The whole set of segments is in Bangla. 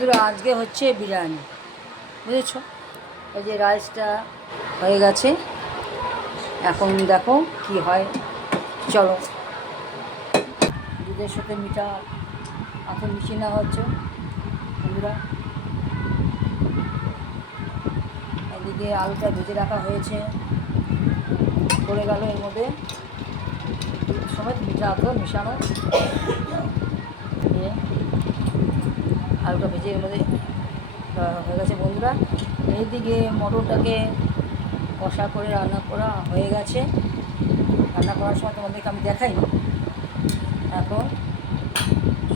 বন্ধুরা আজকে হচ্ছে বিরিয়ানি, বুঝেছ? এই যে রাইসটা হয়ে গেছে, এখন দেখো কি হয়। চলো, দুধের সাথে মিঠা এখন মিশিয়ে নেওয়া হচ্ছে বন্ধুরা। এদিকে আলুটা ভেজে রাখা হয়েছে, পড়ে গেল এর মধ্যে দুধ সমেত মিঠা আলু মিশানো দিয়ে আলুটা ভেজে এর মধ্যে হয়ে গেছে বন্ধুরা। এইদিকে মটরটাকে কষা করে রান্না করা হয়ে গেছে। রান্না করার সময় তোমাদেরকে আমি দেখাইনি। এখন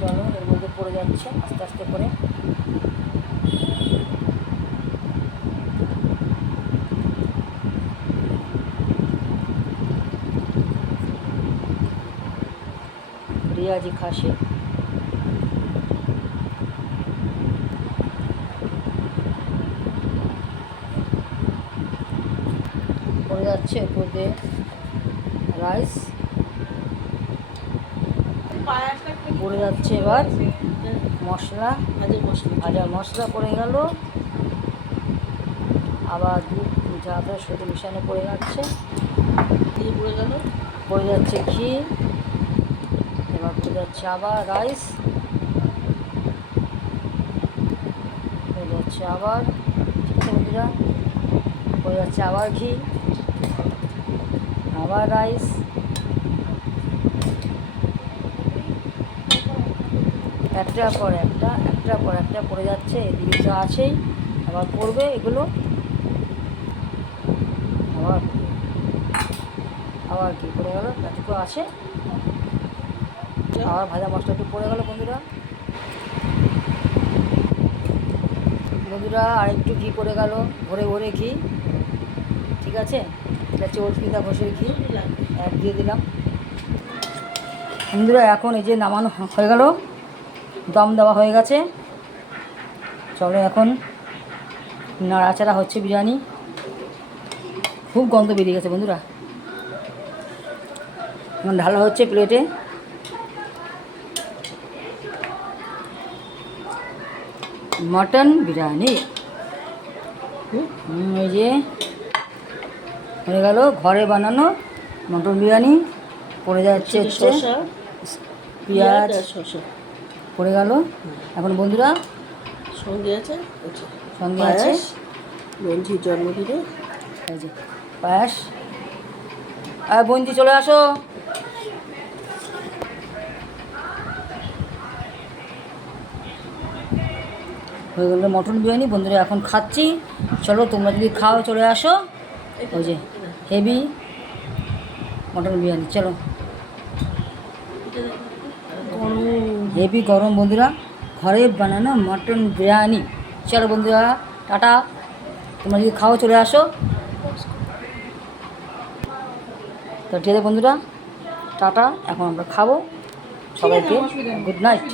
চলো, এর মধ্যে পড়ে যাচ্ছে আস্তে আস্তে করে। রিয়াজি খাসি পড়ে যাচ্ছে, উপর দিয়ে রাইস পড়ে যাচ্ছে। এবার মশলা, ভাজা মশলা পড়ে গেল, আবার দুধ মিঠা আদার সাথে মিশানো পড়ে যাচ্ছে, পড়ে যাচ্ছে ঘি, এবার পড়ে যাচ্ছে আবার রাইস, পড়ে যাচ্ছে আবার, ঠিক আছে বন্ধুরা, পড়ে যাচ্ছে আবার ঘি, আবার রাইস, একটার পর একটা পড়ে যাচ্ছে। এদিকে তো আছেই, আবার পড়বে এগুলো, আবার আবার কি পড়ে গেল, এটুকু আছে, আবার ভাজা মশলা একটু পড়ে গেল বন্ধুরা। আর একটু ঘি পড়ে গেল, ভরে ভরে ঘি, ঠিক আছে। এটা হচ্ছে অর্পিতা ঘোষের ঘি, এক দিয়ে দিলাম বন্ধুরা। এখন এই যে নামানো হয়ে গেল, দম দেওয়া হয়ে গেছে। চলো, এখন নাড়াচাড়া হচ্ছে বিরিয়ানি, খুব গন্ধ বেরিয়ে গেছে বন্ধুরা। এখন ঢালা হচ্ছে প্লেটে। মটন বিরিয়ানি এই যে হয়ে গেল, ঘরে বানানো মটন বিরিয়ানি। পড়ে যাচ্ছে পেঁয়াজ পড়ে গেল। এখন বন্ধুরা সঙ্গে আছে বঞ্জির জন্মদিনে এই যে পায়েস। আর বঞ্জি চলে আসো। হয়ে গেল মটন বিরিয়ানি বন্ধুরা, এখন খাচ্ছি। চলো, তোমরা যদি খাও চলে আসো। ওই যে হেভি মটন বিরিয়ানি, চলো, হেভি গরম বন্ধুরা, ঘরে বানানো মটন বিরিয়ানি। চলো বন্ধুরা, টাটা, তোমরা যদি খাও চলে আসো। তো ঠিক আছে বন্ধুরা, টাটা, এখন আমরা খাবো। সবাইকে গুড নাইট।